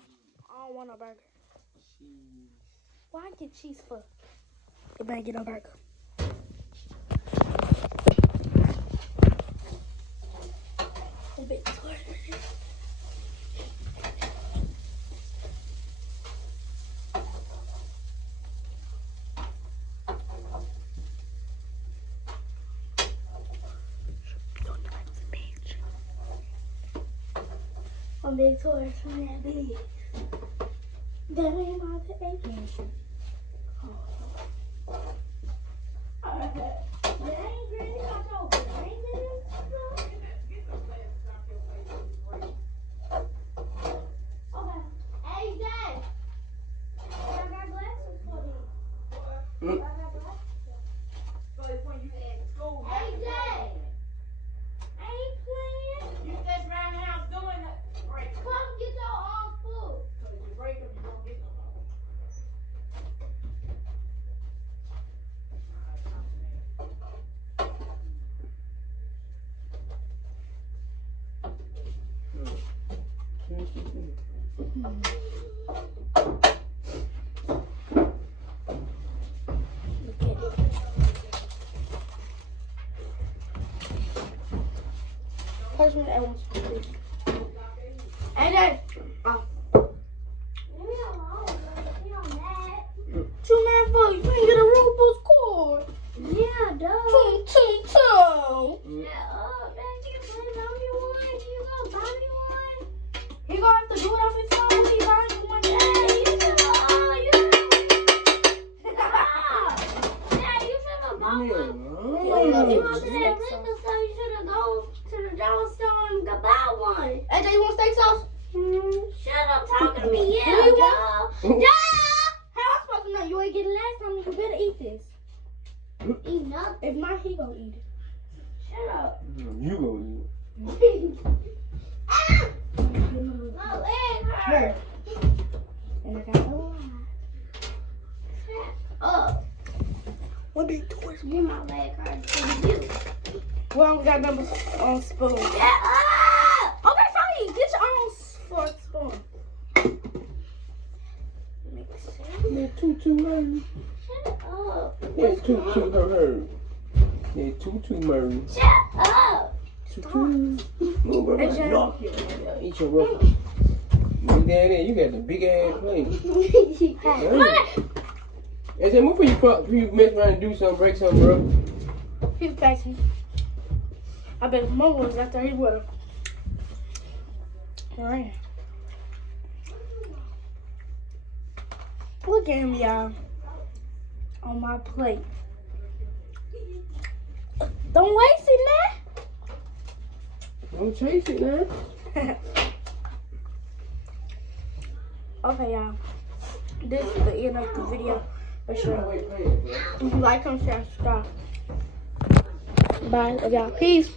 don't want no burger. Cheese. Why I get cheese for? You better get no burger. A bit tired. I'm big toys from that big. That ain't my baby. Person that wants to do. And then, too mad for you ain't get a robot cord. Yeah, duh. Toom. Shut up, man. You can buy me one. You gonna buy me one? He gonna have to do it off his phone. He buying you one. Hey, you should have, you should have bought one. You want to that liquor store, you should have gone to the dollar store and buy one. Hey, do you want steak sauce? Shut up talking to me, yeah, Do you duh. want- Yeah! How am I supposed to know? You ain't getting last time. You better eat this. Eat nothing. If not, he gonna eat it. Shut up. You go eat. My leg hurts. And I got a lot. Shut up. What big toys? Get my leg hurts from you. We don't got number on spoon. Shut up. Okay, fine. Get your own spoon. Mix it. Yeah, two, man. Shut up. Yeah, two, her. Yeah, two, man. Shut up. Two. No, bro. Hey, Jen. Knock you. Eat your rough. You down there, you got the big ass plate. Hey, Jen, what for you mess around and do something, break something, bro? He's passing. I bet Mom was after he would have. Alright. Look at him, y'all. On my plate. Don't waste it now. Don't chase it now. Okay, y'all. This is the end of the video. For sure. Like, comment, share, subscribe. Bye, y'all. Peace.